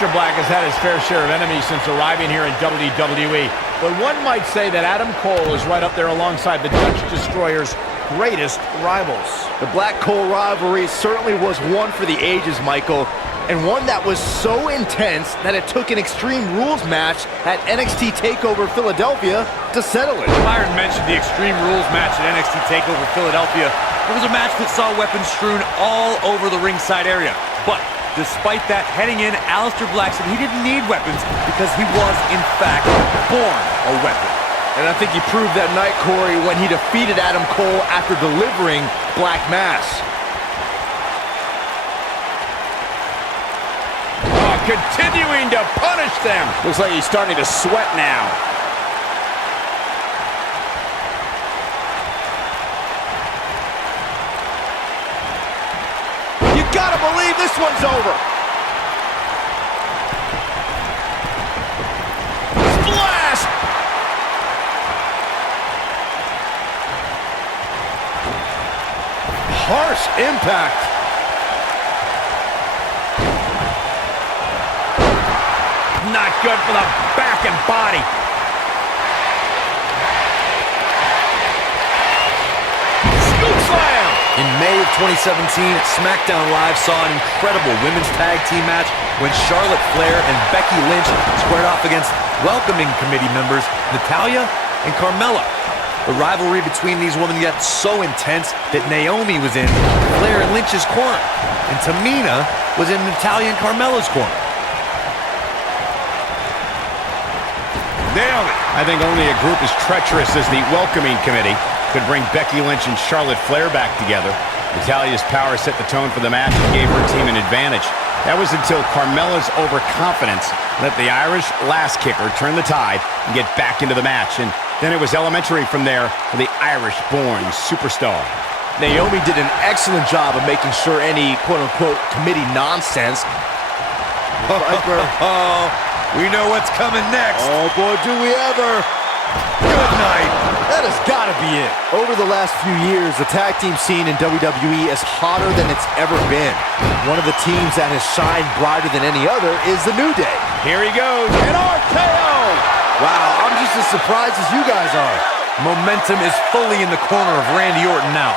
Aleister Black has had his fair share of enemies since arriving here in WWE, but one might say that Adam Cole is right up there alongside the Dutch Destroyer's greatest rivals. The Black-Cole rivalry certainly was one for the ages, Michael, and one that was so intense that it took an Extreme Rules match at NXT TakeOver Philadelphia to settle it. Byron mentioned the Extreme Rules match at NXT TakeOver Philadelphia. It was a match that saw weapons strewn all over the ringside area, but despite that, heading in, Aleister Black said he didn't need weapons because he was, in fact, born a weapon. And I think he proved that night, Corey, when he defeated Adam Cole after delivering Black Mass. Oh, continuing to punish them. Looks like he's starting to sweat now. You gotta believe this one's over. Harsh impact. Not good for the back and body. Scoop slam. In May of 2017, SmackDown Live saw an incredible women's tag team match when Charlotte Flair and Becky Lynch squared off against welcoming committee members Natalya and Carmella. The rivalry between these women got so intense that Naomi was in Flair and Lynch's corner, and Tamina was in Natalya and Carmella's corner. Nailed it. I think only a group as treacherous as the welcoming committee could bring Becky Lynch and Charlotte Flair back together. Natalya's power set the tone for the match and gave her team an advantage. That was until Carmella's overconfidence let the Irish last kicker turn the tide and get back into the match. And then it was elementary from there for the Irish-born superstar. Naomi did an excellent job of making sure any quote-unquote committee nonsense. We know what's coming next. Oh boy, do we ever. Good night. That has got to be it. Over the last few years, the tag team scene in WWE is hotter than it's ever been. One of the teams that has shined brighter than any other is the New Day. Here he goes, an RKO! Wow, I'm just as surprised as you guys are. Momentum is fully in the corner of Randy Orton now.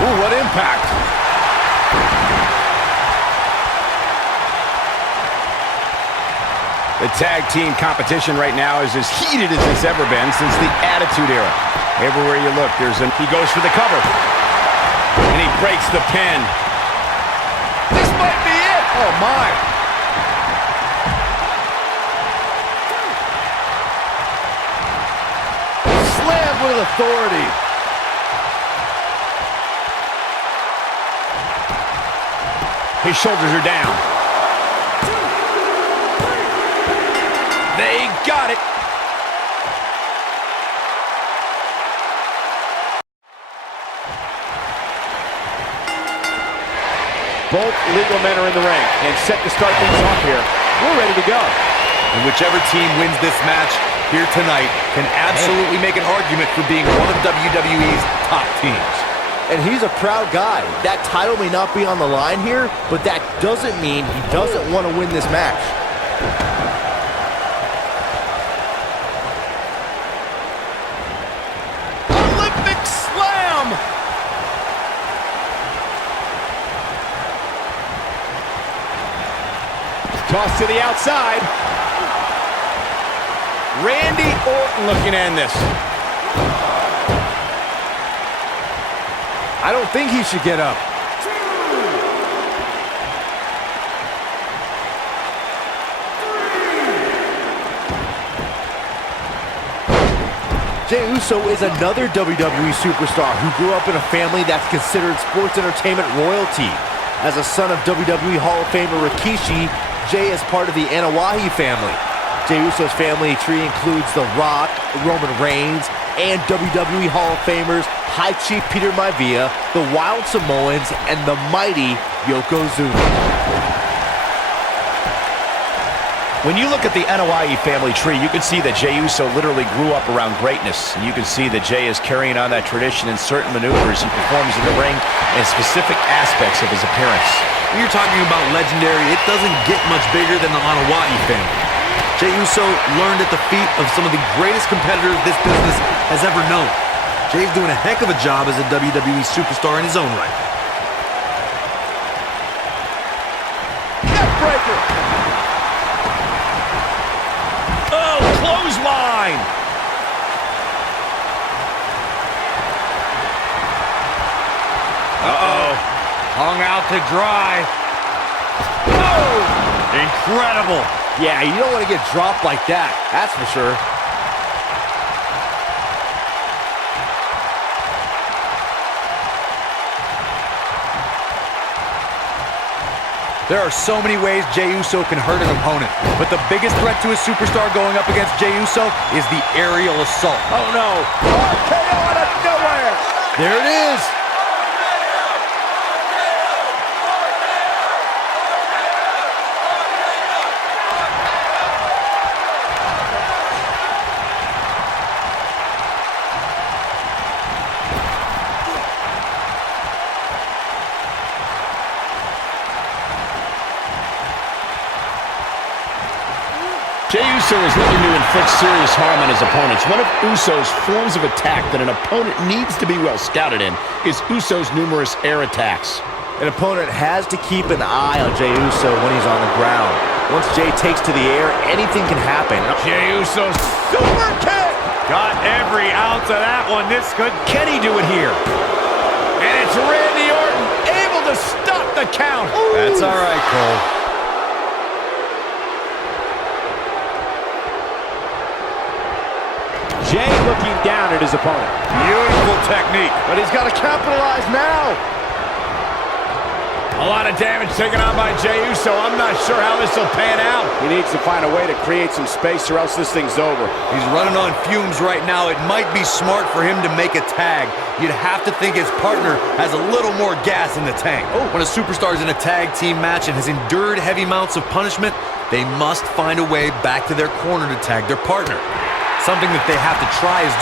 Ooh, what impact! The tag team competition right now is as heated as it's ever been since the Attitude Era. Everywhere you look, he goes for the cover. And he breaks the pin. This might be it. Oh, my. Slam with authority. His shoulders are down. They got it. Both legal men are in the ring and set to start things off here. We're ready to go. And whichever team wins this match here tonight can absolutely make an argument for being one of WWE's top teams. And he's a proud guy. That title may not be on the line here, but that doesn't mean he doesn't want to win this match. Olympic slam! Toss to the outside. Randy Orton looking to end this. I don't think he should get up. Jey Uso is another WWE superstar who grew up in a family that's considered sports entertainment royalty. As a son of WWE Hall of Famer Rikishi, Jey is part of the Anoa'i family. Jey Uso's family tree includes The Rock, Roman Reigns, and WWE Hall of Famers High Chief Peter Maivia, the Wild Samoans, and the mighty Yokozuna. When you look at the NOIE family tree, you can see that Jey Uso literally grew up around greatness. And you can see that Jey is carrying on that tradition in certain maneuvers he performs in the ring and specific aspects of his appearance. When you're talking about legendary, it doesn't get much bigger than the Anoa'i family. Jey Uso learned at the feet of some of the greatest competitors this business has ever known. Jey's doing a heck of a job as a WWE superstar in his own right. Neckbreaker! Oh, clothesline! Uh-oh. Hung out to dry. Oh! Incredible! Yeah, you don't want to get dropped like that, that's for sure. There are so many ways Jey Uso can hurt an opponent, but the biggest threat to a superstar going up against Jey Uso is the aerial assault. Oh no! RKO out of nowhere! There it is! Jey Uso is looking to inflict serious harm on his opponents. One of Uso's forms of attack that an opponent needs to be well scouted in is Uso's numerous air attacks. An opponent has to keep an eye on Jey Uso when he's on the ground. Once Jey takes to the air, anything can happen. Jey Uso's super kick! Got every ounce of that one. Can he do it here? And it's Randy Orton able to stop the count. Ooh. That's all right, Cole. Jey looking down at his opponent. Beautiful technique. But he's got to capitalize now. A lot of damage taken on by Jey Uso. I'm not sure how this will pan out. He needs to find a way to create some space or else this thing's over. He's running on fumes right now. It might be smart for him to make a tag. You'd have to think his partner has a little more gas in the tank. When a superstar is in a tag team match and has endured heavy amounts of punishment, they must find a way back to their corner to tag their partner. Something that they have to try is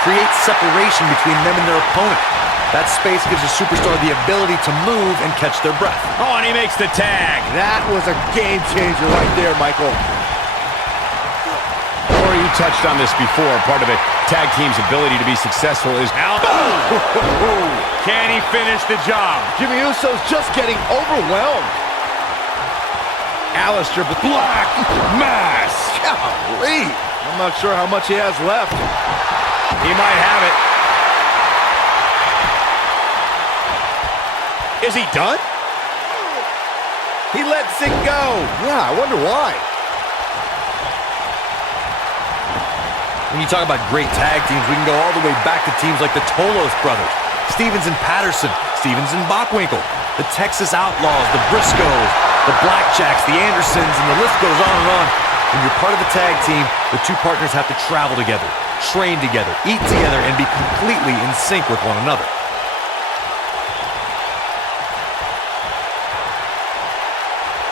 create separation between them and their opponent. That space gives a superstar the ability to move and catch their breath. Oh, and he makes the tag. That was a game changer right there, Michael. Corey, you touched on this before. Part of a tag team's ability to be successful is... Can he finish the job? Jimmy Uso's just getting overwhelmed. Alistair Black Mass. Golly. I'm not sure how much he has left. He might have it. Is he done? He lets it go. Yeah, I wonder why. When you talk about great tag teams, we can go all the way back to teams like the Tolos brothers, Stevens and Patterson, Stevens and Bockwinkel, the Texas Outlaws, the Briscoes, the Blackjacks, the Andersons, and the list goes on and on. When you're part of a tag team, the two partners have to travel together, train together, eat together, and be completely in sync with one another.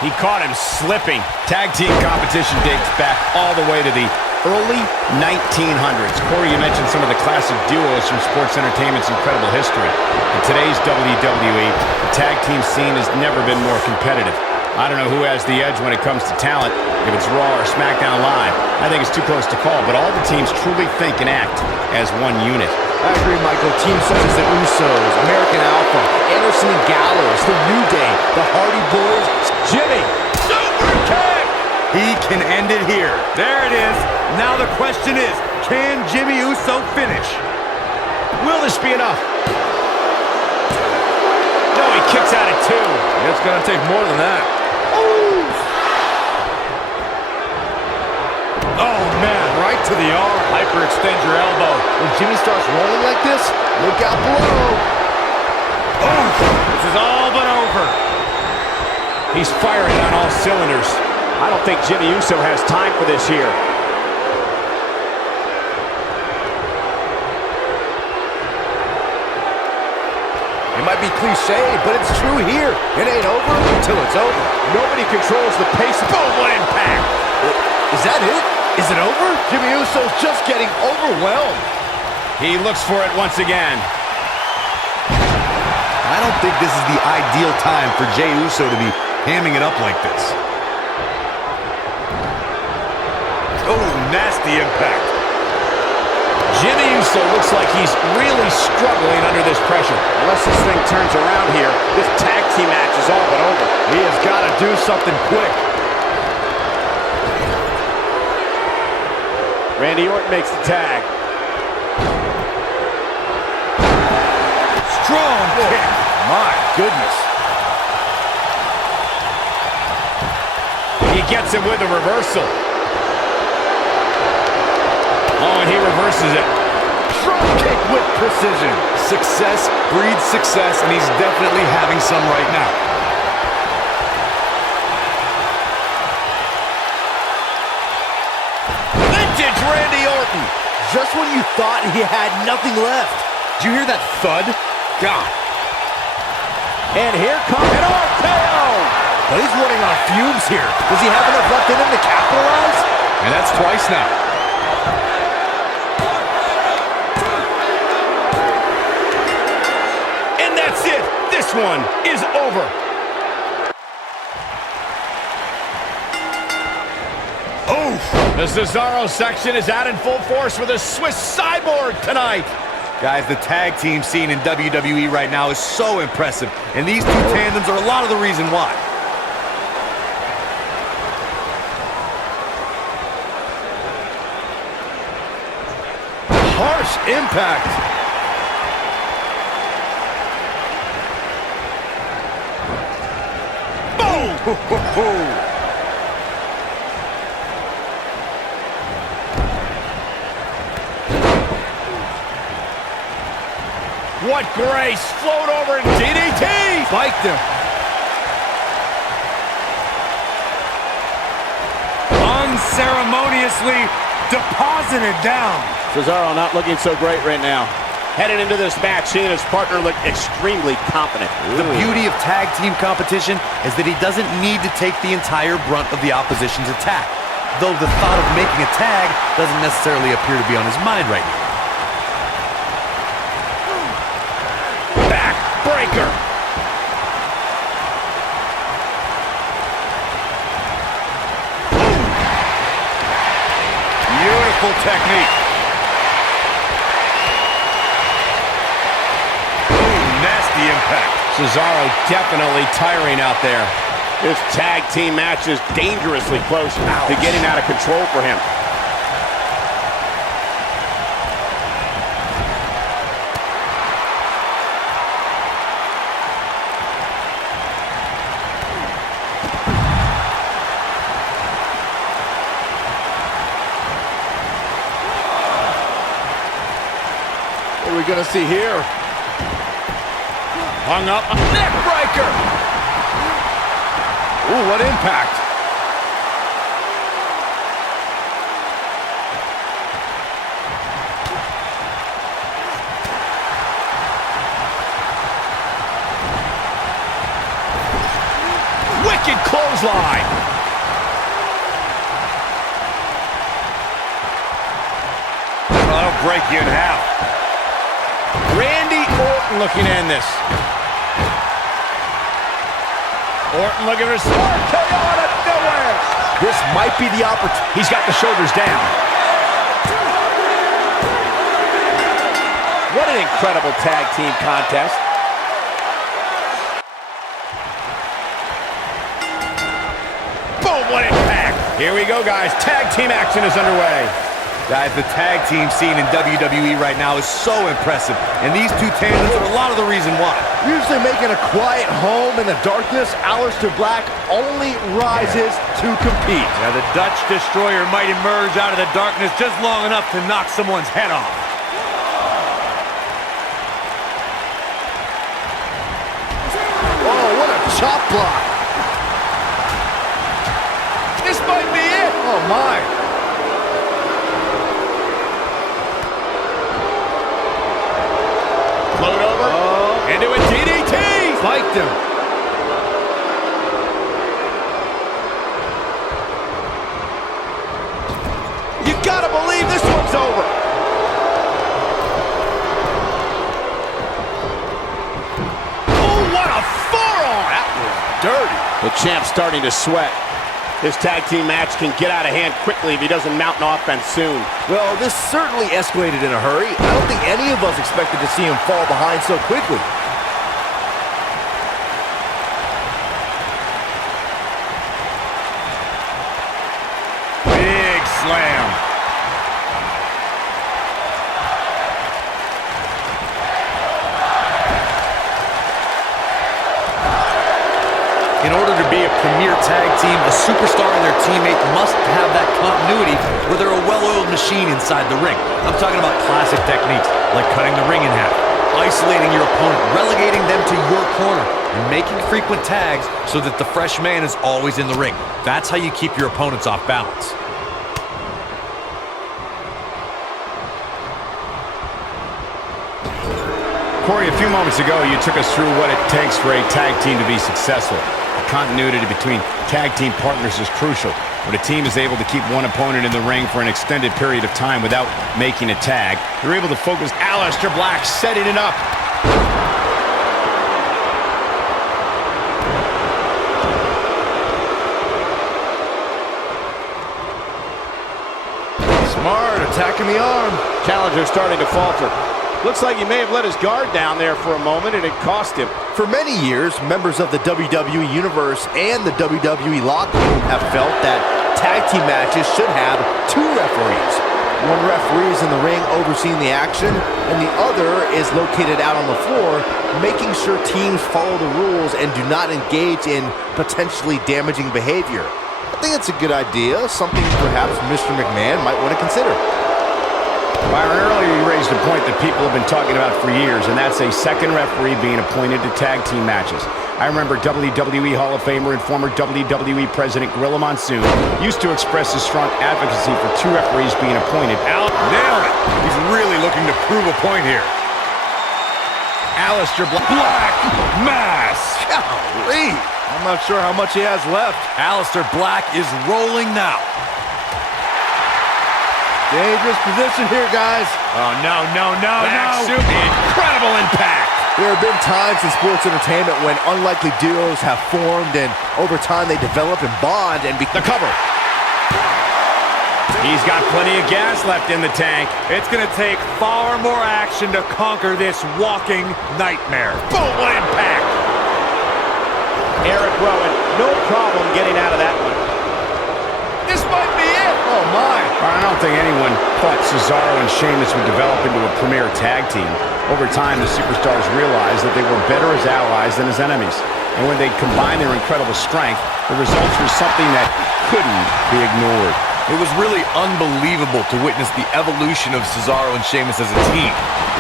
He caught him slipping. Tag team competition dates back all the way to the early 1900s. Corey, you mentioned some of the classic duos from sports entertainment's incredible history. In today's WWE, the tag team scene has never been more competitive. I don't know who has the edge when it comes to talent, if it's Raw or SmackDown Live. I think it's too close to call, but all the teams truly think and act as one unit. I agree, Michael. Teams such as the Usos, American Alpha, Anderson and Gallows, the New Day, the Hardy Boys, Jimmy, super kick! He can end it here. There it is. Now the question is, can Jimmy Uso finish? Will this be enough? No, he kicks out at 2. It's going to take more than that. Oh, man, right to the arm. Hyperextend your elbow. When Jimmy starts rolling like this, look out below. Oh, this is all but over. He's firing on all cylinders. I don't think Jimmy Uso has time for this here. It might be cliche, but it's true here. It ain't over until it's over. Nobody controls the pace. Boom, what impact. Is that it? Is it over? Jimmy Uso's just getting overwhelmed. He looks for it once again. I don't think this is the ideal time for Jey Uso to be hamming it up like this. Oh, nasty impact. Jimmy Uso looks like he's really struggling under this pressure. Unless this thing turns around here, this tag team match is all but over. He has got to do something quick. Randy Orton makes the tag. Strong kick. My goodness. He gets him with a reversal. Oh, and he reverses it. Drop kick with precision. Success breeds success, and he's definitely having some right now. Vintage Randy Orton. Just when you thought he had nothing left. Did you hear that thud? God. And here comes an RKO. But he's running on fumes here. Does he have enough left in him to capitalize? And that's twice now. And that's it. This one is over. Oh, the Cesaro section is out in full force with a Swiss cyborg tonight. Guys, the tag team scene in WWE right now is so impressive, and these two tandems are a lot of the reason why. Harsh impact. Boom! What grace! Float over and DDT! Spiked him. Unceremoniously deposited down. Cesaro not looking so great right now. Headed into this match, he and his partner look extremely confident. The beauty of tag team competition is that he doesn't need to take the entire brunt of the opposition's attack, though the thought of making a tag doesn't necessarily appear to be on his mind right now. Breaker. Beautiful technique. Nasty impact. Cesaro definitely tiring out there. This tag team match is dangerously close to getting out of control for him. What are we going to see here? Hung up. Neck breaker. Ooh, what impact. Wicked clothesline. That'll break you in half. Randy Orton looking to end this. Orton looking for smart KO out of nowhere. This might be the opportunity. He's got the shoulders down. What an incredible tag team contest. Boom, what impact. Here we go, guys. Tag team action is underway. Guys, the tag team scene in WWE right now is so impressive, and these two tandems are a lot of the reason why. Usually making a quiet home in the darkness, Aleister Black only rises to compete. Now the Dutch Destroyer might emerge out of the darkness just long enough to knock someone's head off. Oh, what a chop block. This might be it. Oh, my. Float over into a DDT. Spiked him. a forearm. That was dirty. The champ's starting to sweat. This tag team match can get out of hand quickly if he doesn't mount an offense soon. Well, this certainly escalated in a hurry. I don't think any of us expected to see him fall behind so quickly. Big slam. In order to be a premier tag team, a superstar and their teammate must have that continuity where they're a well-oiled machine inside the ring. I'm talking about classic techniques like cutting the ring in half, isolating your opponent, relegating them to your corner, and making frequent tags so that the fresh man is always in the ring. That's how you keep your opponents off balance. Corey, a few moments ago, you took us through what it takes for a tag team to be successful. The continuity between tag team partners is crucial. When a team is able to keep one opponent in the ring for an extended period of time without making a tag, they're able to focus. Aleister Black setting it up. Smart, attacking the arm. Challenger starting to falter. Looks like he may have let his guard down there for a moment, and it cost him. For many years, members of the WWE Universe and the WWE locker room have felt that tag team matches should have two referees. One referee is in the ring overseeing the action, and the other is located out on the floor, making sure teams follow the rules and do not engage in potentially damaging behavior. I think it's a good idea, something perhaps Mr. McMahon might want to consider. Byron, earlier you raised a point that people have been talking about for years, and that's a second referee being appointed to tag team matches. I remember WWE Hall of Famer and former WWE President Gorilla Monsoon used to express his strong advocacy for two referees being appointed. Nailed it. He's really looking to prove a point here. Aleister Black. Black Mass. Golly, I'm not sure how much he has left. Aleister Black is rolling now. Dangerous position here, guys. Oh, no. Back soup. Incredible impact. There have been times in sports entertainment when unlikely duos have formed, and over time they develop and bond and The cover. He's got plenty of gas left in the tank. It's going to take far more action to conquer this walking nightmare. Boom, what impact. Eric Rowan, no problem getting out of that one. This might be it. oh my. I don't think anyone thought Cesaro and Sheamus would develop into a premier tag team. Over time, the superstars realized that they were better as allies than as enemies. And when they combined their incredible strength, the results were something that couldn't be ignored. It was really unbelievable to witness the evolution of Cesaro and Sheamus as a team.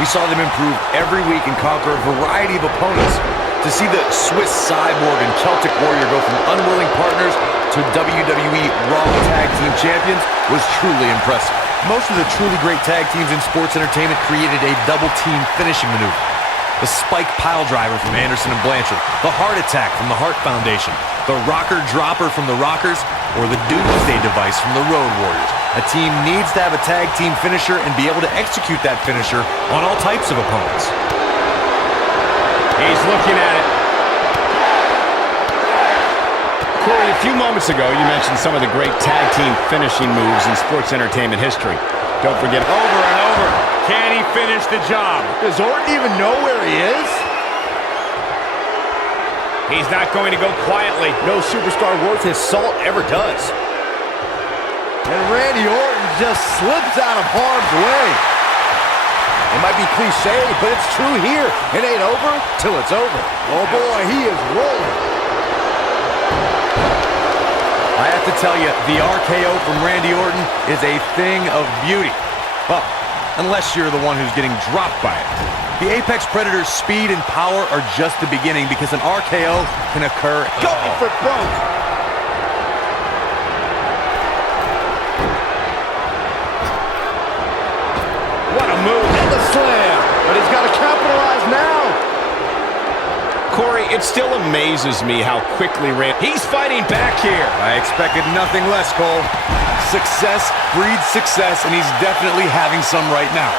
We saw them improve every week and conquer a variety of opponents. To see the Swiss Cyborg and Celtic Warrior go from unwilling partners to WWE Raw Tag Team Champions was truly impressive. Most of the truly great tag teams in sports entertainment created a double team finishing maneuver. The Spike Pile Driver from Anderson and Blanchard, the Heart Attack from the Hart Foundation, the Rocker Dropper from the Rockers, or the Doomsday Device from the Road Warriors. A team needs to have a tag team finisher and be able to execute that finisher on all types of opponents. He's looking at it. Corey, a few moments ago, you mentioned some of the great tag team finishing moves in sports entertainment history. Don't forget Over and over. Can he finish the job? Does Orton even know where he is? he's not going to go quietly. No superstar worth his salt ever does. And Randy Orton just slips out of harm's way. It might be cliche, but it's true here. It ain't over till it's over. Oh boy, he is rolling. I have to tell you, the RKO from Randy Orton is a thing of beauty. Well, unless you're the one who's getting dropped by it. The Apex Predator's speed and power are just the beginning because an RKO can occur. Going for broke. What a move. And the slam. But he's got to capitalize now. Corey, it still amazes me how quickly he's fighting back here. I expected nothing less, Cole. Success breeds success, and he's definitely having some right now.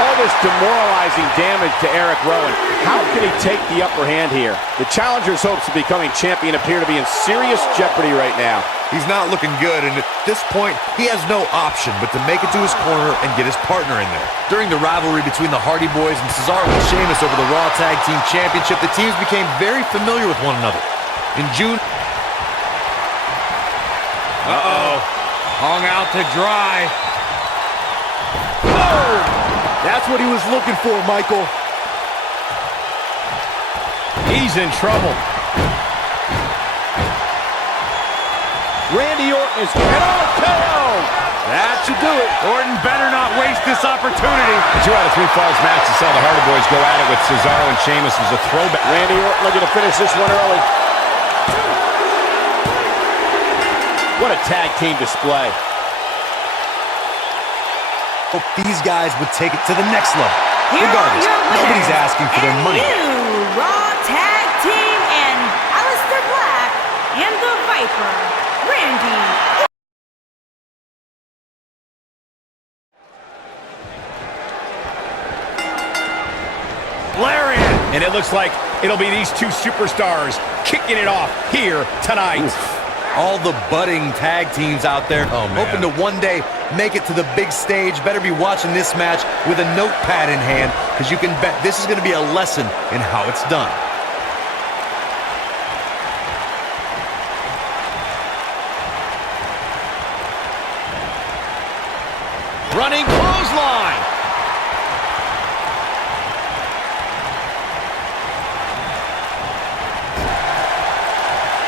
All this demoralizing damage to Eric Rowan. How can he take the upper hand here? The challenger's hopes of becoming champion appear to be in serious jeopardy right now. He's not looking good, and at this point, he has no option but to make it to his corner and get his partner in there. During the rivalry between the Hardy Boys and Cesaro and Sheamus over the Raw Tag Team Championship, the teams became very familiar with one another. In June... Hung out to dry. Oh! That's what he was looking for, Michael. He's in trouble. Randy Orton is getting on KO. That should do it. Orton better not waste this opportunity. The 2 out of 3 Falls matches saw the Hardy Boys go at it with Cesaro and Sheamus as a throwback. Randy Orton looking to finish this one early. What a tag team display. Hope these guys would take it to the next level. Regardless, nobody's asking for their money. New Raw Tag Team and Aleister Black and the Viper, Randy. Lariat! And it looks like it'll be these two superstars kicking it off here tonight. Oof. All the budding tag teams out there hoping to one day make it to the big stage better be watching this match with a notepad in hand, because you can bet this is going to be a lesson in how it's done. Running clothesline.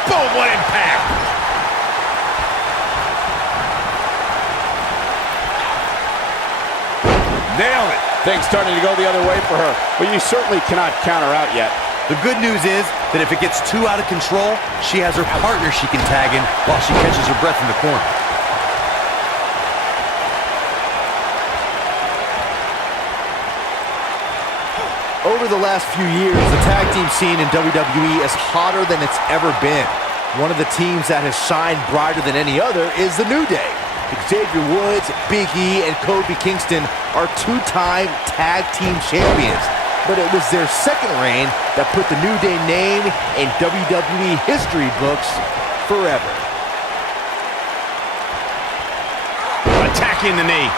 Boom, what impact. Nailed it. Things starting to go the other way for her, but you certainly cannot count her out yet. The good news is that if it gets too out of control, she has her partner she can tag in while she catches her breath in the corner. Over the last few years, the tag team scene in WWE is hotter than it's ever been. One of the teams that has shined brighter than any other is the New Day. Xavier Woods, Big E, and Kofi Kingston are two-time tag team champions. But it was their second reign that put the New Day name in WWE history books forever. Attacking the knee.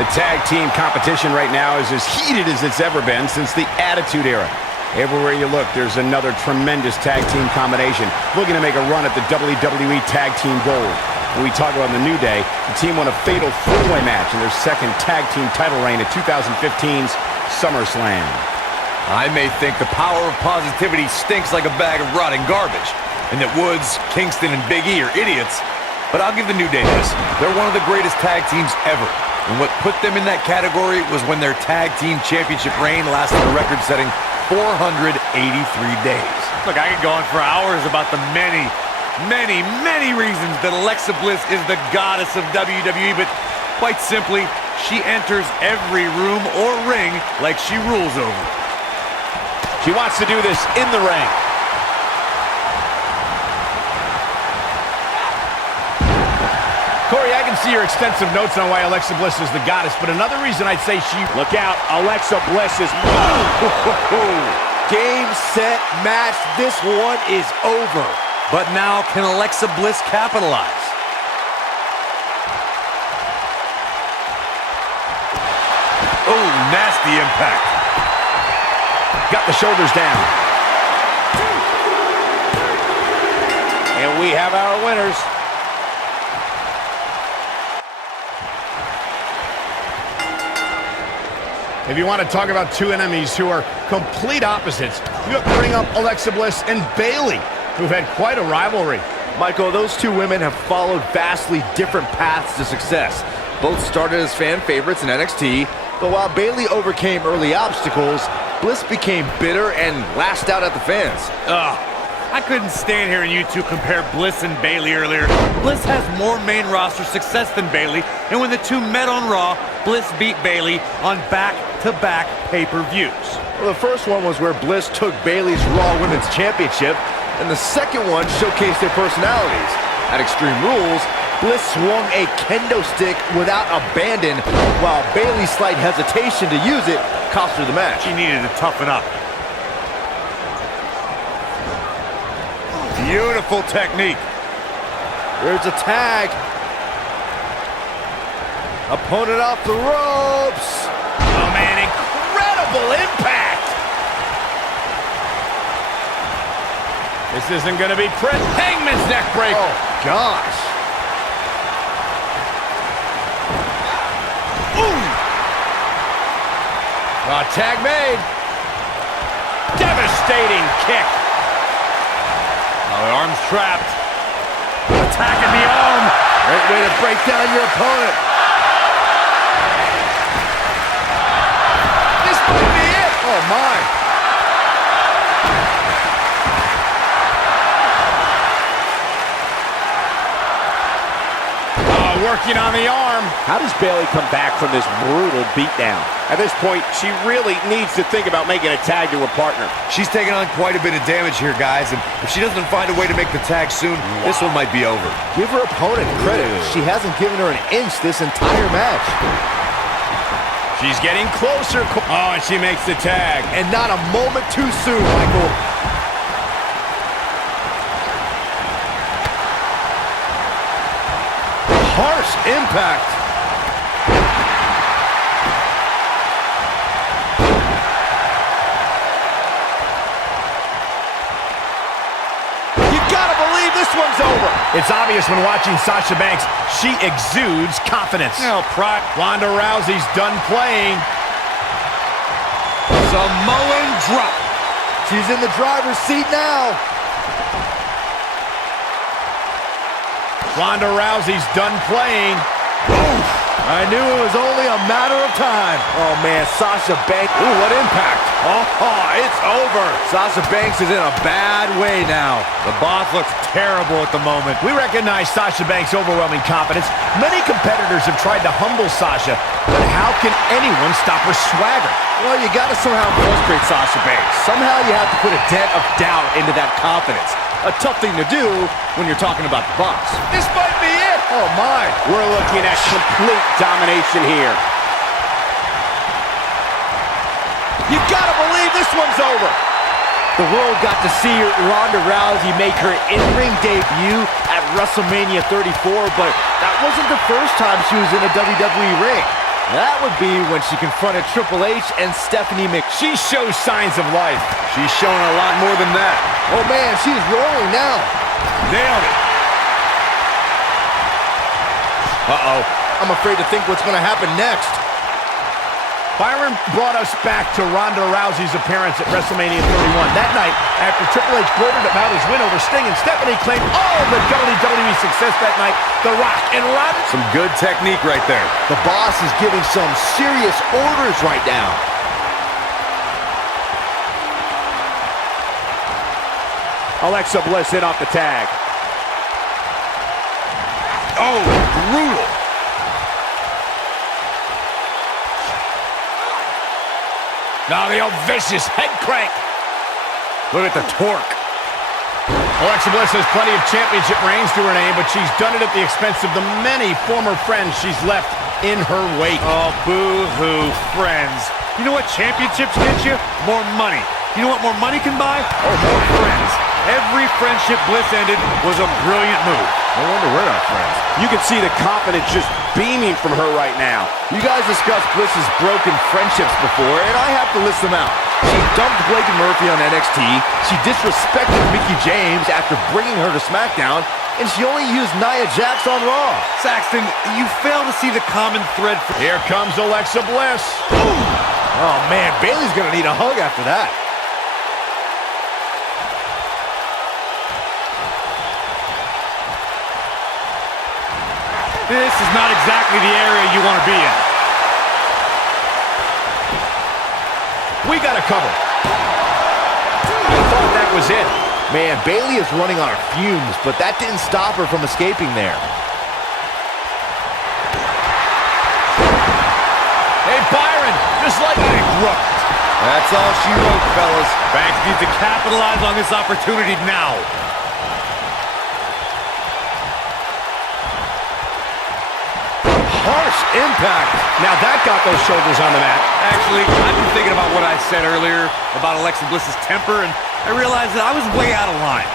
The tag team competition right now is as heated as it's ever been since the Attitude Era. Everywhere you look, there's another tremendous tag team combination looking to make a run at the WWE Tag Team Gold. When we talk about the New Day, the team won a fatal four-way match in their second tag team title reign at 2015's SummerSlam. I may think the power of positivity stinks like a bag of rotting garbage, and that Woods, Kingston, and Big E are idiots, but I'll give the New Day this. They're one of the greatest tag teams ever, and what put them in that category was when their tag team championship reign lasted a record-setting 483 days. Look, I could go on for hours about the many reasons that Alexa Bliss is the goddess of WWE, but quite simply, she enters every room or ring like she rules over. She wants to do this in the ring. Corey, I can see your extensive notes on why Alexa Bliss is the goddess, but another reason I'd say she... Look out, Alexa Bliss is... Game, set, match. This one is over. But now, can Alexa Bliss capitalize? Oh, nasty impact. Got the shoulders down. And we have our winners. If you want to talk about two enemies who are complete opposites, you have to bring up Alexa Bliss and Bayley, who've had quite a rivalry. Michael, those two women have followed vastly different paths to success. Both started as fan favorites in NXT, but while Bayley overcame early obstacles, Bliss became bitter and lashed out at the fans. I couldn't stand hearing you two compare Bliss and Bayley earlier. Bliss has more main roster success than Bayley, and when the two met on Raw, Bliss beat Bayley on back-to-back pay-per-views. Well, the first one was where Bliss took Bayley's Raw Women's Championship, and the second one showcased their personalities. At Extreme Rules, Bliss swung a kendo stick without abandon, while Bayley's slight hesitation to use it cost her the match. She needed to toughen up. Beautiful technique. There's a tag. Opponent off the ropes. Oh, man, incredible impact. This isn't going to be pretty. Hangman's neck breaker. Oh, gosh. Ooh. Tag made. Devastating kick. Oh, the arm's trapped. Attacking the arm. Great way to break down your opponent. This might be it. Oh, my. Working on the arm. How does Bayley come back from this brutal beatdown? At this point, she really needs to think about making a tag to her partner. She's taking on quite a bit of damage here, guys, and if she doesn't find a way to make the tag soon, this one might be over. Give her opponent credit. She hasn't given her an inch this entire match. She's getting closer. Oh, and she makes the tag. And not a moment too soon, Michael. Harsh impact. You gotta believe this one's over. It's obvious when watching Sasha Banks, she exudes confidence. No, pride. Ronda Rousey's done playing. Samoan drop. She's in the driver's seat now. Ronda Rousey's done playing. Oof. I knew it was only a matter of time. Oh, man, Sasha Banks. Ooh, what impact. Oh, it's over. Sasha Banks is in a bad way now. The boss looks terrible at the moment. We recognize Sasha Banks' overwhelming confidence. Many competitors have tried to humble Sasha, but how can anyone stop her swagger? Well, you got to somehow frustrate Sasha Banks. Somehow you have to put a dent of doubt into that confidence. A tough thing to do when you're talking about the boss. This might be it. Oh, my. We're looking at complete domination here. You gotta believe this one's over. The world got to see Ronda Rousey make her in-ring debut at WrestleMania 34, but that wasn't the first time she was in a WWE ring. That would be when she confronted Triple H and Stephanie McMahon. She shows signs of life. She's showing a lot more than that. Oh, man, she's rolling now. Nailed it. Uh-oh. I'm afraid to think what's going to happen next. Byron brought us back to Ronda Rousey's appearance at WrestleMania 31. That night, after Triple H gloated about his win over Sting and Stephanie claimed all of the WWE success that night, The Rock and Ronda. Some good technique right there. The boss is giving some serious orders right now. Alexa Bliss in off the tag. Oh, brutal. Now the old vicious head crank. Look at the torque. Alexa Bliss has plenty of championship reigns to her name, but she's done it at the expense of the many former friends she's left in her wake. Oh, boo-hoo, friends. You know what championships get you? More money. You know what more money can buy? Oh, more friends. Every friendship Bliss ended was a brilliant move. No wonder we're not friends. You can see the confidence just beaming from her right now. You guys discussed Bliss's broken friendships before, and I have to list them out. She dumped Blake and Murphy on NXT, she disrespected Mickie James after bringing her to SmackDown, and she only used Nia Jax on Raw. Saxton, you fail to see the common thread. Here comes Alexa Bliss. Oh, man, Bayley's gonna need a hug after that. This is not exactly the area you want to be in. We got a cover. I thought that was it. Man, Bayley is running on her fumes, but that didn't stop her from escaping there. Hey, Byron, just like I grunt. That's all she wrote, fellas. Banks needs to capitalize on this opportunity now. Harsh impact. Now that got those shoulders on the mat. Actually, I've been thinking about what I said earlier about Alexa Bliss's temper, and I realized that I was way out of line.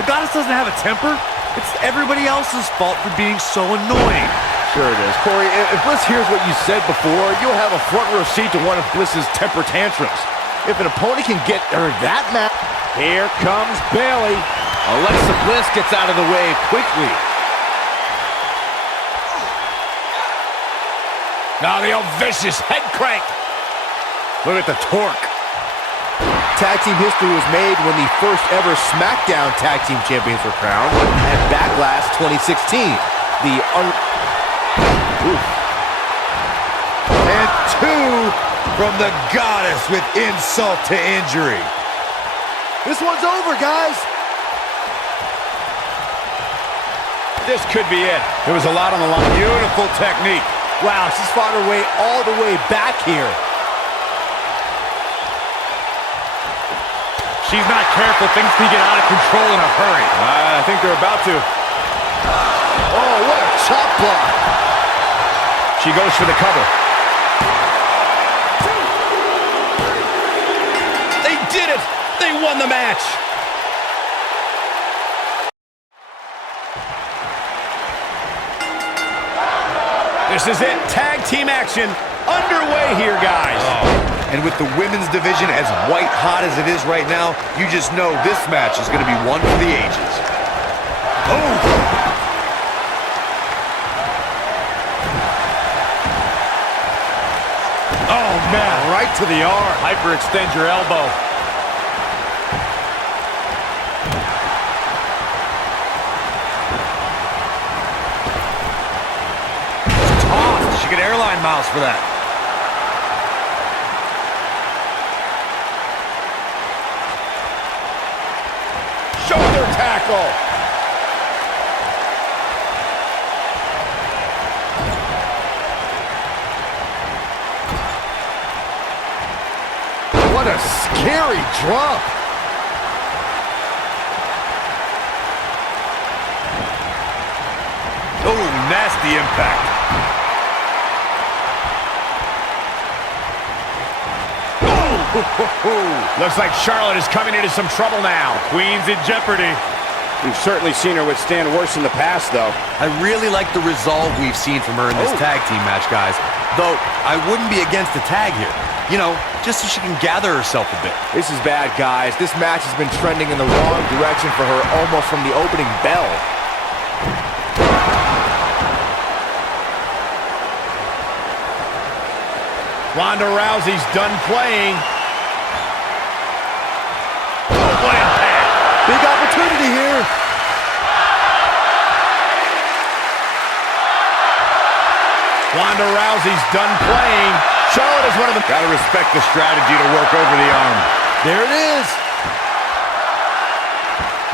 The goddess doesn't have a temper. It's everybody else's fault for being so annoying. Sure it is. Corey, if Bliss hears what you said before, you'll have a front row seat to one of Bliss's temper tantrums. If an opponent can get her that mad. Here comes Bayley. Alexa Bliss gets out of the way quickly. Now the old vicious head crank. Look at the torque. Tag team history was made when the first ever SmackDown Tag Team Champions were crowned at Backlash 2016. And two from the goddess with insult to injury. This one's over, guys. This could be it. There was a lot on the line. Beautiful technique. Wow, she's fought her way all the way back here. She's not careful. Things can get out of control in a hurry. I think they're about to. Oh, what a chop block. She goes for the cover. They did it! They won the match! This is it. Tag team action underway here, guys. And with the women's division as white hot as it is right now, you just know this match is going to be one for the ages. Oh! Oh, man. Right to the arm. Hyperextend your elbow. Tossed. She could airline miles for that. Shoulder tackle. What a scary drop. Oh, nasty impact. Looks like Charlotte is coming into some trouble now. Queen's in jeopardy. We've certainly seen her withstand worse in the past, though. I really like the resolve we've seen from her in this tag team match, guys. Though, I wouldn't be against a tag here. You know, just so she can gather herself a bit. This is bad, guys. This match has been trending in the wrong direction for her almost from the opening bell. Ronda Rousey's done playing. What impact. Big opportunity here. Ronda Rousey's done playing. Charlotte is one of the... Gotta respect the strategy to work over the arm. There it is.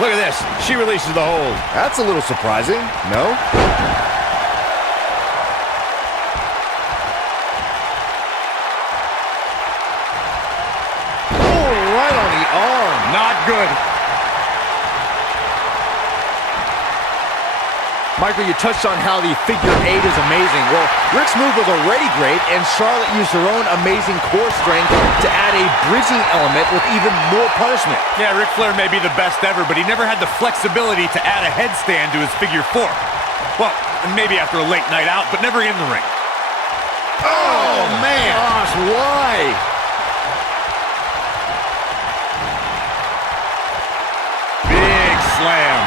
Look at this. She releases the hold. That's a little surprising, no? Oh, right on the arm. Not good. Michael, you touched on how the figure eight is amazing. Well, Rick's move was already great, and Charlotte used her own amazing core strength to add a bridging element with even more punishment. Yeah, Ric Flair may be the best ever, but he never had the flexibility to add a headstand to his figure four. Well, maybe after a late night out, but never in the ring. Oh, man. Gosh, why? Big slam.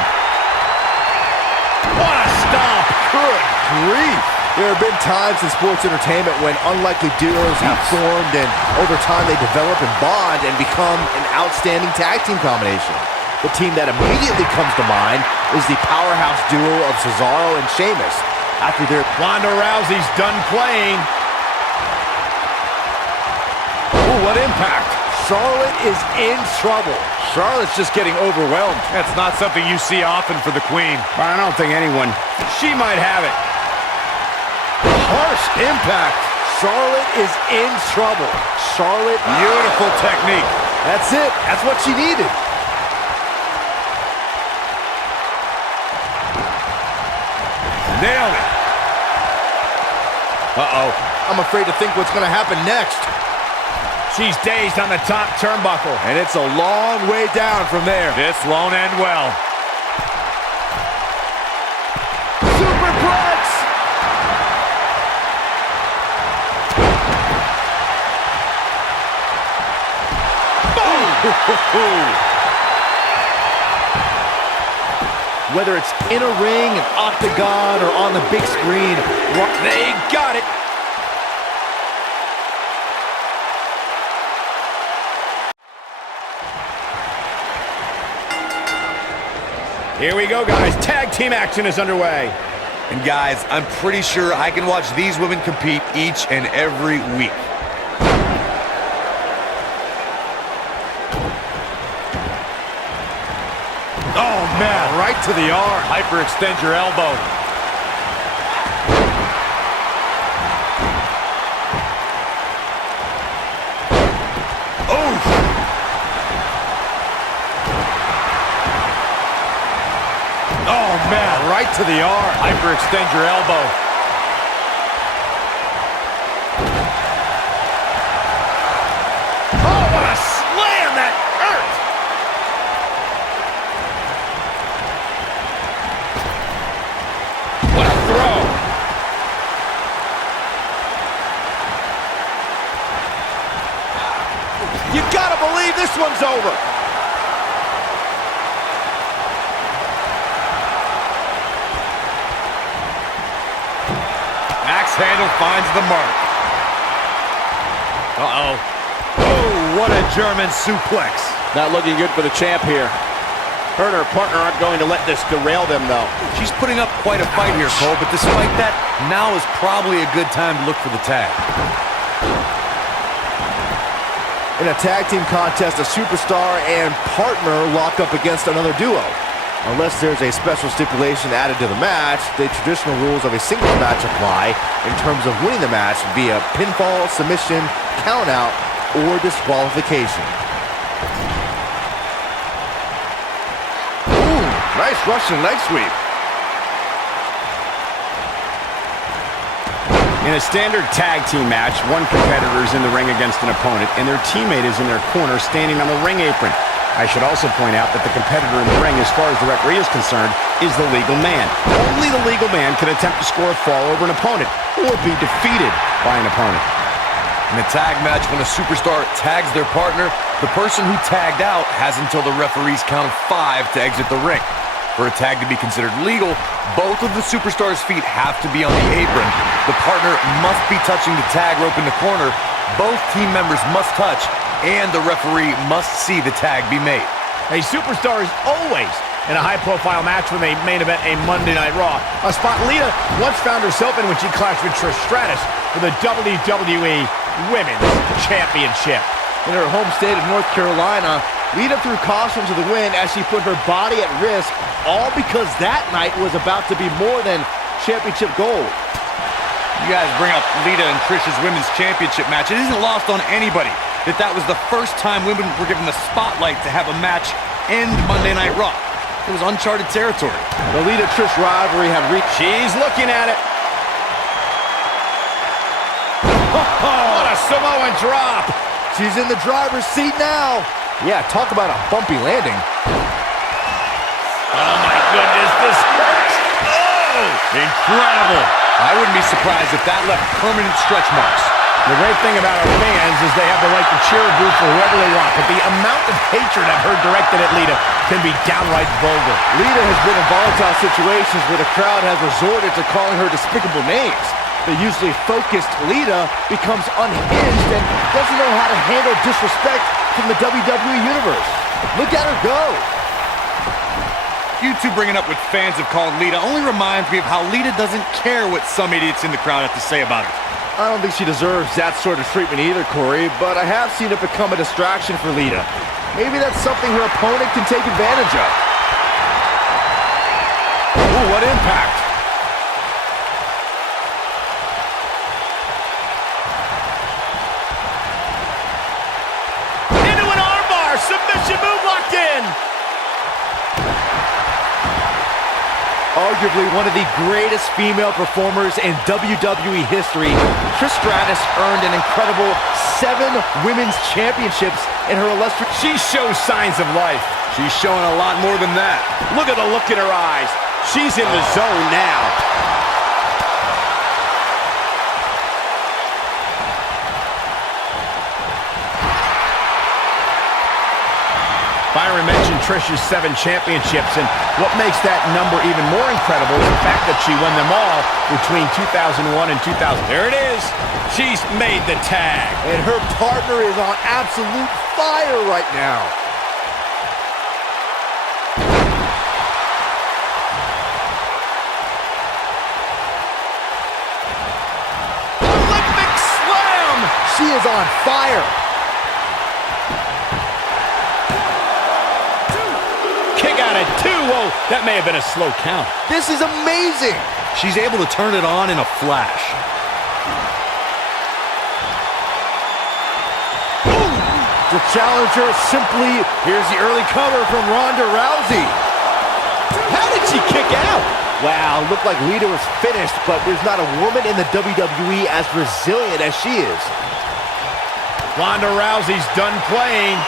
What a stop. Good grief. There have been times in sports entertainment when unlikely duos have formed, and over time they develop and bond and become an outstanding tag team combination. The team that immediately comes to mind is the powerhouse duo of Cesaro and Sheamus. After their... Ronda Rousey's done playing. Ooh, what impact. Charlotte is in trouble. Charlotte's just getting overwhelmed. That's not something you see often for the Queen. I don't think anyone... She might have it. Harsh impact. Charlotte is in trouble. Charlotte... Beautiful technique. That's it. That's what she needed. Nailed it. Uh-oh. I'm afraid to think what's going to happen next. She's dazed on the top turnbuckle. And it's a long way down from there. This won't end well. Superplex! Boom! Whether it's in a ring, an octagon, or on the big screen, they got it. Here we go, guys. Tag team action is underway. And guys, I'm pretty sure I can watch these women compete each and every week. Oh, man, right to the arm. Hyperextend your elbow. Oh, man, right to the arm. Hyperextend your elbow. Oh, what a slam! That hurt! What a throw! You gotta believe this one's over. Axe handle finds the mark. Uh-oh. Oh, what a German suplex. Not looking good for the champ here. Her and her partner aren't going to let this derail them, though. She's putting up quite a fight here, Cole, but despite that, now is probably a good time to look for the tag. In a tag team contest, a superstar and partner lock up against another duo. Unless there's a special stipulation added to the match, the traditional rules of a singles match apply in terms of winning the match via pinfall, submission, countout, or disqualification. Ooh, nice Russian leg sweep. In a standard tag team match, one competitor is in the ring against an opponent, and their teammate is in their corner standing on the ring apron. I should also point out that the competitor in the ring, as far as the referee is concerned, is the legal man. Only the legal man can attempt to score a fall over an opponent or be defeated by an opponent. In a tag match, when a superstar tags their partner, the person who tagged out has until the referee's count of 5 to exit the ring. For a tag to be considered legal, both of the superstars' feet have to be on the apron. The partner must be touching the tag rope in the corner. Both team members must touch, and the referee must see the tag be made. A superstar is always in a high-profile match when they main event a Monday Night Raw. A spot Lita once found herself in when she clashed with Trish Stratus for the WWE Women's Championship. In her home state of North Carolina, Lita threw caution to the wind as she put her body at risk, all because that night was about to be more than championship gold. You guys bring up Lita and Trish's Women's Championship match. It isn't lost on anybody that was the first time women were given the spotlight to have a match end Monday Night Raw. It was uncharted territory. The Lita-Trish rivalry had reached... She's looking at it. What a Samoan drop. She's in the driver's seat now. Yeah, talk about a bumpy landing. Oh, my goodness, this hurts. Oh! Incredible. I wouldn't be surprised if that left permanent stretch marks. The great thing about our fans is they have the right to cheer or boo for whoever they want, but the amount of hatred I've heard directed at Lita can be downright vulgar. Lita has been in volatile situations where the crowd has resorted to calling her despicable names. The usually focused Lita becomes unhinged and doesn't know how to handle disrespect from the WWE Universe. Look at her go. You two bringing up what fans have called Lita only reminds me of how Lita doesn't care what some idiots in the crowd have to say about her. I don't think she deserves that sort of treatment either, Corey, but I have seen it become a distraction for Lita. Maybe that's something her opponent can take advantage of. Ooh, what impact. Into an armbar, submission move locked in. Arguably one of the greatest female performers in WWE history, Trish Stratus earned an incredible 7 women's championships in her illustrious... She shows signs of life. She's showing a lot more than that. Look at the look in her eyes. She's in the zone now. Byron mentioned Trish's 7 championships, and what makes that number even more incredible is the fact that she won them all between 2001 and 2000. There it is. She's made the tag. And her partner is on absolute fire right now. Olympic slam! She is on fire. Kick out at 2. Whoa, that may have been a slow count. This is amazing. She's able to turn it on in a flash. The challenger simply... Here's the early cover from Ronda Rousey. How did she kick out? Wow, looked like Lita was finished, but there's not a woman in the WWE as resilient as she is. Ronda Rousey's done playing.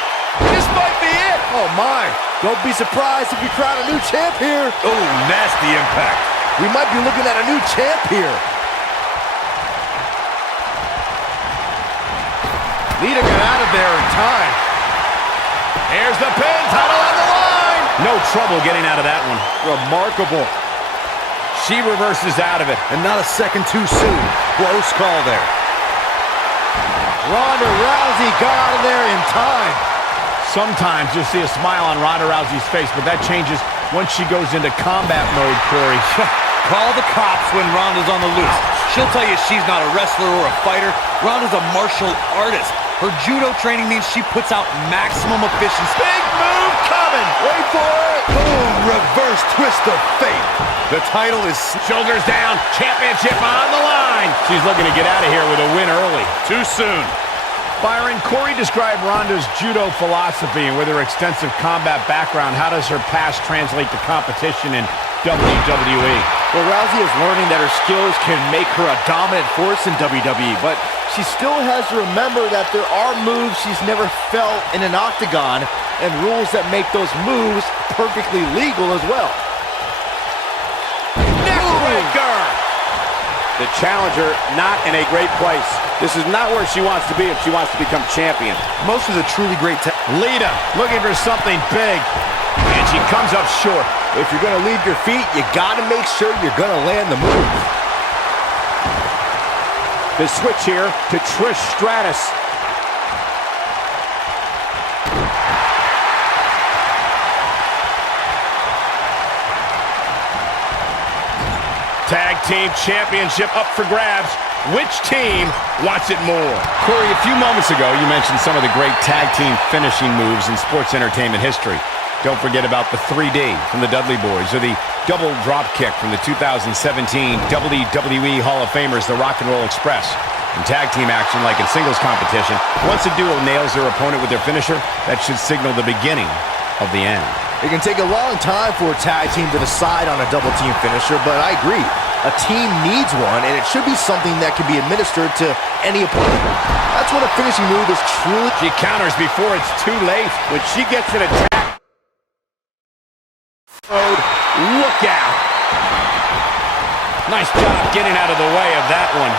This might be it. Oh my. Don't be surprised if we crown a new champ here. Oh, nasty impact. We might be looking at a new champ here. Lita got out of there in time. Here's the pin, title on the line. No trouble getting out of that one. Remarkable. She reverses out of it. And not a second too soon. Close call there. Ronda Rousey got out of there in time. Sometimes you'll see a smile on Ronda Rousey's face, but that changes once she goes into combat mode, Corey. Call the cops when Ronda's on the loose. She'll tell you she's not a wrestler or a fighter. Ronda's a martial artist. Her judo training means she puts out maximum efficiency. Big move coming. Wait for it. Boom, reverse twist of fate. The title is... Shoulders down, championship on the line. She's looking to get out of here with a win early. Too soon. Byron, Corey described Ronda's judo philosophy, and with her extensive combat background, how does her past translate to competition in WWE? Well, Rousey is learning that her skills can make her a dominant force in WWE, but she still has to remember that there are moves she's never felt in an octagon, and rules that make those moves perfectly legal as well. Neckbreaker! The challenger not in a great place. This is not where she wants to be if she wants to become champion. Most of the truly great... Lita looking for something big, and she comes up short. If you're going to leave your feet, you got to make sure you're going to land the move. The switch here to Trish Stratus. Tag Team Championship up for grabs. Which team wants it more? Corey, a few moments ago, you mentioned some of the great tag team finishing moves in sports entertainment history. Don't forget about the 3D from the Dudley Boys, or the double drop kick from the 2017 WWE Hall of Famers, the Rock and Roll Express. In tag team action, like in singles competition, once a duo nails their opponent with their finisher, that should signal the beginning of the end. It can take a long time for a tag team to decide on a double team finisher, but I agree. A team needs one, and it should be something that can be administered to any opponent. That's when a finishing move is truly... She counters before it's too late. When she gets an attack mode, look out. Nice job getting out of the way of that one.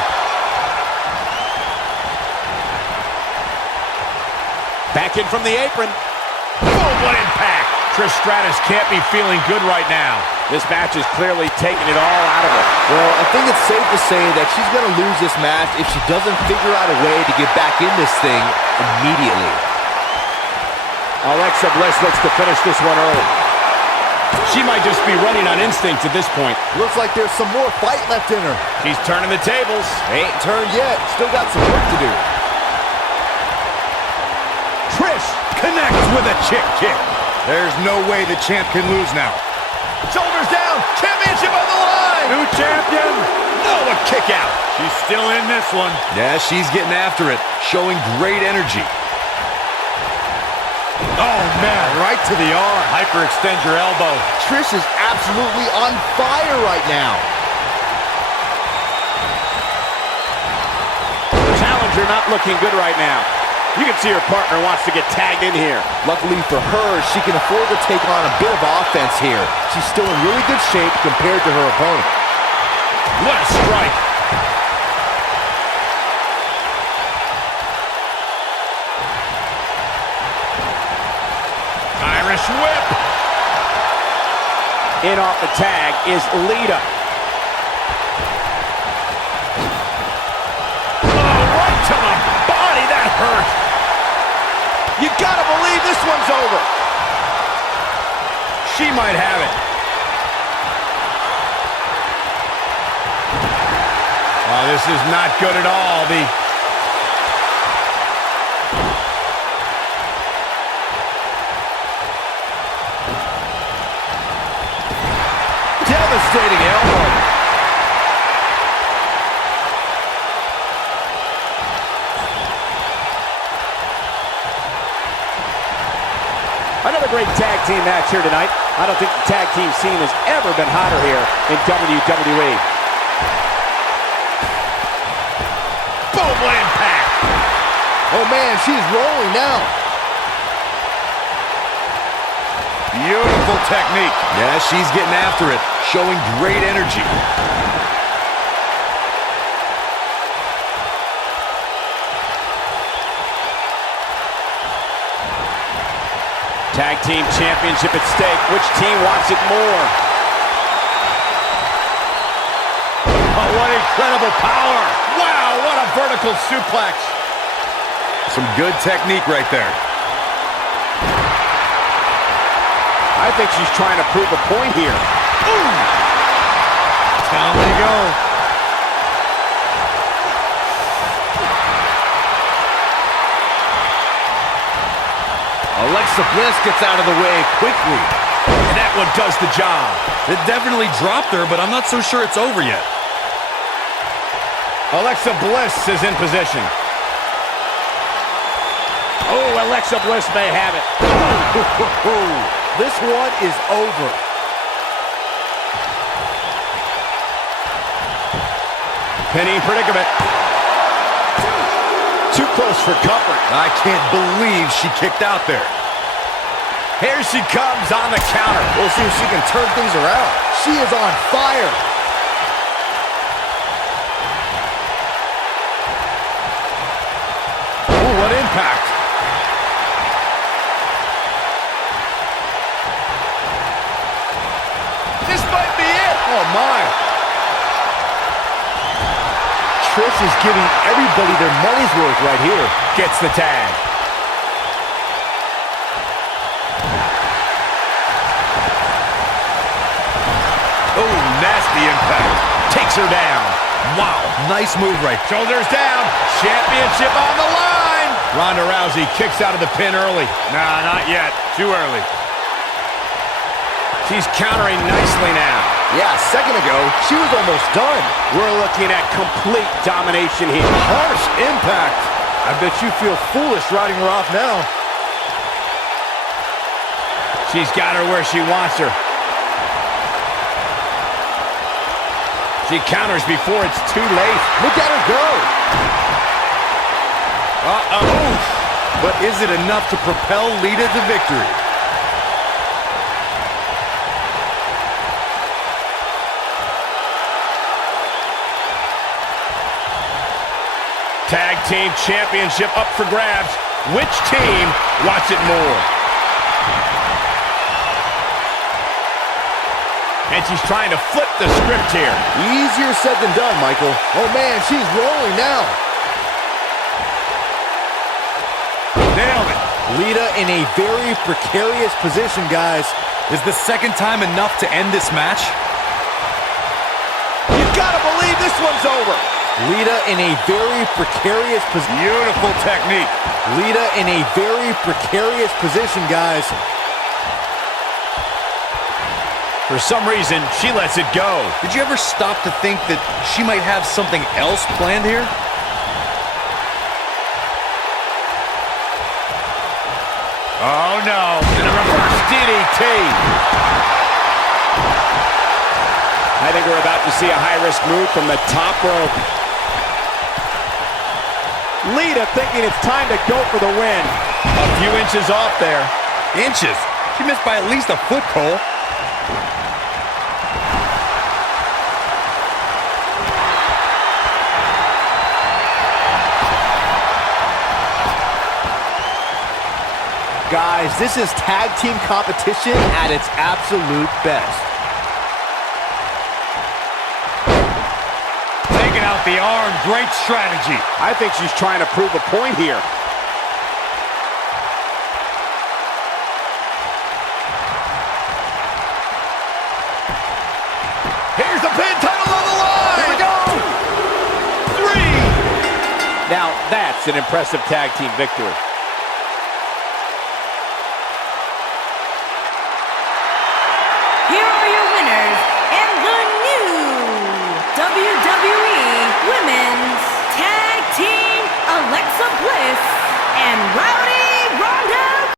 Back in from the apron. Boom, what impact. Trish Stratus can't be feeling good right now. This match is clearly taking it all out of her. Well, I think it's safe to say that she's going to lose this match if she doesn't figure out a way to get back in this thing immediately. Alexa Bliss looks to finish this one early. She might just be running on instinct at this point. Looks like there's some more fight left in her. She's turning the tables. Ain't turned yet. Still got some work to do. Trish connects with a chick kick. There's no way the champ can lose now. Shoulders down, championship on the line. New champion. Oh, a kick out. She's still in this one. Yeah, she's getting after it, showing great energy. Oh, man. Right to the arm. Hyperextend your elbow. Trish is absolutely on fire right now. The challenger not looking good right now. You can see her partner wants to get tagged in here. Luckily for her, she can afford to take on a bit of offense here. She's still in really good shape compared to her opponent. What a strike. Irish whip. In off the tag is Lita. Oh, right to the body. That hurt. You gotta believe this one's over. She might have it. Oh, this is not good at all. Devastating elbow. Another great tag team match here tonight. I don't think the tag team scene has ever been hotter here in WWE. Boom, what impact. Oh man, she's rolling now. Beautiful technique. Yeah, she's getting after it, showing great energy. Tag team championship at stake. Which team wants it more? Oh, what incredible power. Wow, what a vertical suplex. Some good technique right there. I think she's trying to prove a point here. Ooh. Down they go. Alexa Bliss gets out of the way quickly. And that one does the job. It definitely dropped her, but I'm not so sure it's over yet. Alexa Bliss is in position. Oh, Alexa Bliss may have it. This one is over. Penny predicament. Too close for comfort. I can't believe she kicked out there. Here she comes on the counter. We'll see if she can turn things around. She is on fire. Ooh, what impact. This might be it. Oh my. Trish is giving everybody their money's worth right here. Gets the tag. Oh, nasty impact. Takes her down. Wow, nice move right there. Shoulders down. Championship on the line. Ronda Rousey kicks out of the pin early. Nah, not yet. Too early. She's countering nicely now. Yeah, a second ago, she was almost done. We're looking at complete domination here. Harsh impact. I bet you feel foolish riding her off now. She's got her where she wants her. She counters before it's too late. Look at her go. Uh-oh. But is it enough to propel Lita to victory? Tag team championship up for grabs. Which team wants it more? And she's trying to flip the script here. Easier said than done, Michael. Oh man, she's rolling now. Nailed it. Lita in a very precarious position, guys. Is the second time enough to end this match? You gotta believe this one's over. Lita in a very precarious position. Beautiful technique. Lita in a very precarious position, guys. For some reason, she lets it go. Did you ever stop to think that she might have something else planned here? Oh, no. And a reverse DDT. I think we're about to see a high-risk move from the top rope. Lita thinking it's time to go for the win. A few inches off there. Inches? She missed by at least a foot, Cole. Guys, this is tag team competition at its absolute best. Taking out the arm, great strategy. I think she's trying to prove a point here. Here's the pin, title on the line. Here we go. 3. Now that's an impressive tag team victory. Here are your winners and the new WWE Women's Tag Team, Alexa Bliss and Rowdy Ronda.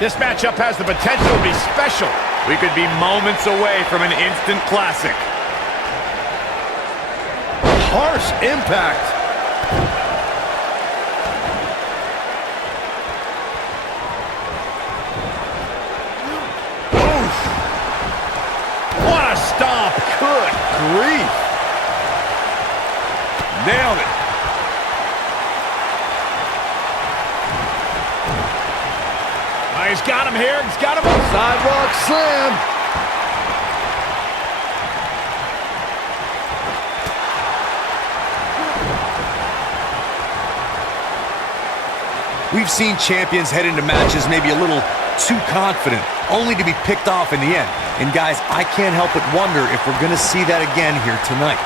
This matchup has the potential to be special. We could be moments away from an instant classic. Harsh impact. Oof. What a stomp. Good grief. Nailed it. He's got him here. He's got him. Sidewalk slam. We've seen champions head into matches maybe a little too confident, only to be picked off in the end. And guys, I can't help but wonder if we're going to see that again here tonight.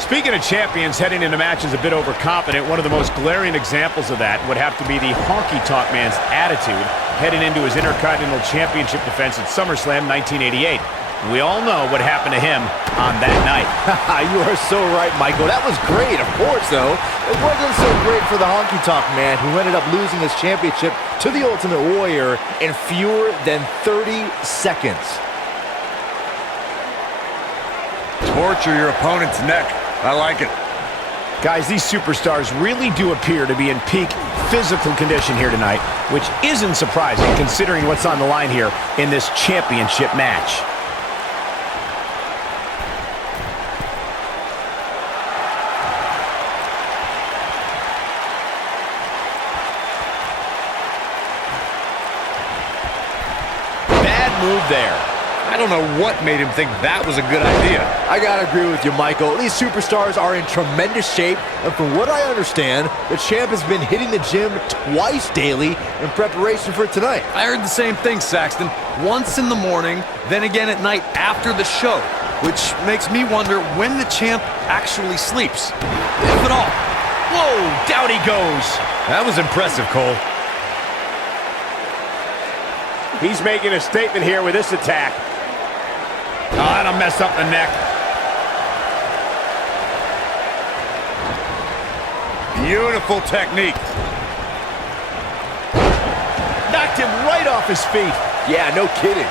Speaking of champions heading into matches a bit overconfident, one of the most glaring examples of that would have to be the Honky Tonk Man's attitude heading into his Intercontinental Championship defense at SummerSlam 1988. We all know what happened to him on that night. You are so right, Michael. That was great, of course, though. It wasn't so great for the Honky Tonk Man, who ended up losing his championship to the Ultimate Warrior in fewer than 30 seconds. Torture your opponent's neck. I like it. Guys, these superstars really do appear to be in peak physical condition here tonight, which isn't surprising considering what's on the line here in this championship match. Bad move there. I don't know what made him think that was a good idea. I gotta agree with you, Michael. These superstars are in tremendous shape, and from what I understand, the champ has been hitting the gym twice daily in preparation for tonight. I heard the same thing, Saxton. Once in the morning, then again at night after the show, which makes me wonder when the champ actually sleeps, if at all. Whoa, down he goes. That was impressive, Cole. He's making a statement here with this attack. Oh, that'll mess up the neck. Beautiful technique. Knocked him right off his feet. Yeah, no kidding.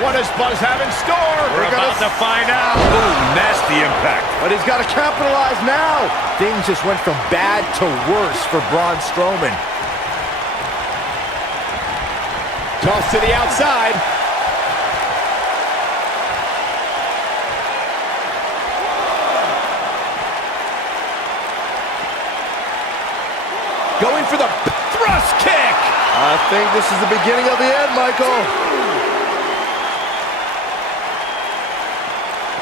What does Buzz have in store? We're about to find out. Ooh, nasty impact. But he's got to capitalize now. Things just went from bad to worse for Braun Strowman. Toss to the outside. Going for the thrust kick. I think this is the beginning of the end, Michael.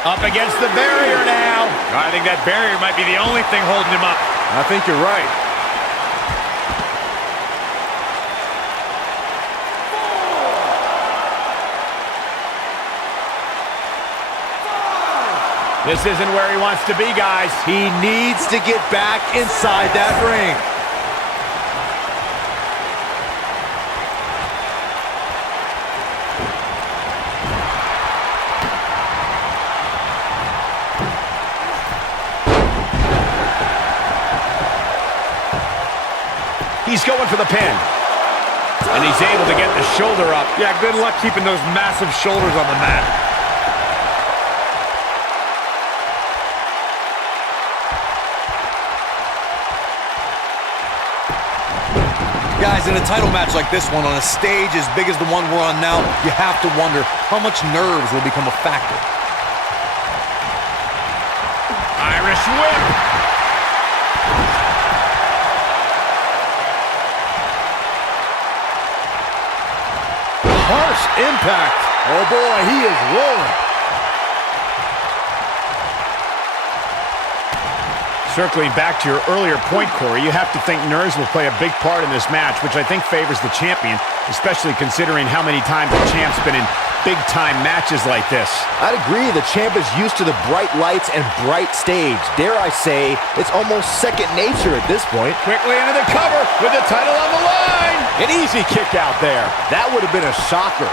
Up against the barrier now. I think that barrier might be the only thing holding him up. I think you're right. This isn't where he wants to be, guys. He needs to get back inside that ring. He's going for the pin. And he's able to get the shoulder up. Yeah, good luck keeping those massive shoulders on the mat. Guys, in a title match like this one, on a stage as big as the one we're on now, you have to wonder how much nerves will become a factor. Irish whip. Harsh impact. Oh boy, he is rolling. Circling back to your earlier point, Corey, you have to think nerves will play a big part in this match, which I think favors the champion, especially considering how many times the champ's been in big-time matches like this. I'd agree, the champ is used to the bright lights and bright stage. Dare I say, it's almost second nature at this point. Quickly into the cover with the title on the line. An easy kick out there. That would have been a shocker.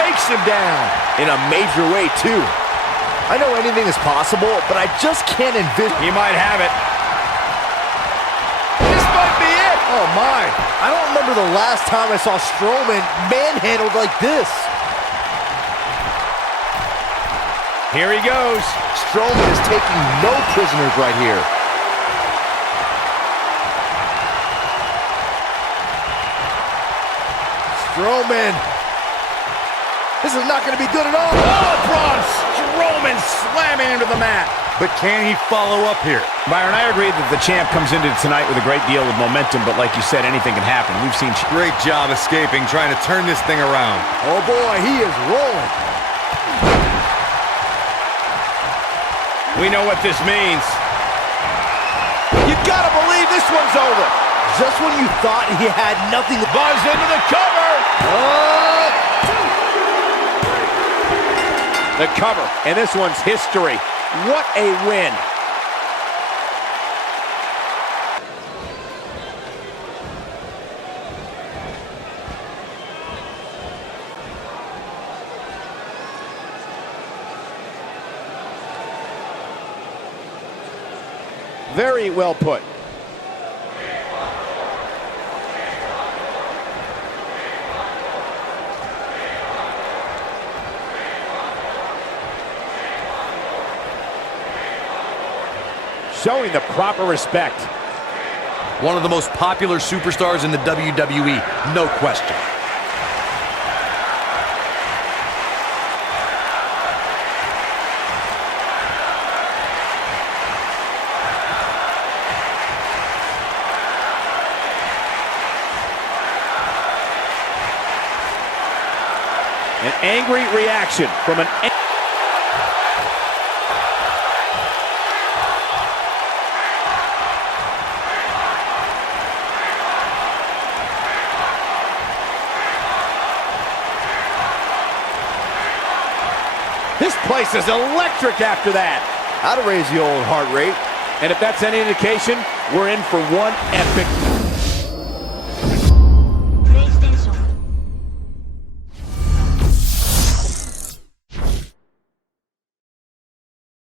Takes him down. In a major way, too. I know anything is possible, but I just can't envision. He might have it. This might be it. Oh, my. I don't remember the last time I saw Strowman manhandled like this. Here he goes. Strowman is taking no prisoners right here. Strowman. This is not going to be good at all. Oh, Braun Strowman slamming into the mat. But can he follow up here? Byron, I agree that the champ comes into tonight with a great deal of momentum, but like you said, anything can happen. We've seen... Great job escaping, trying to turn this thing around. Oh, boy, he is rolling. We know what this means. You gotta believe this one's over. Just when you thought he had nothing... Buzz into the cover. The cover, and this one's history. What a win. Very well put. Showing the proper respect. One of the most popular superstars in the WWE, no question. An angry reaction from an... This place is electric after that. How to raise the old heart rate. And if that's any indication, we're in for one epic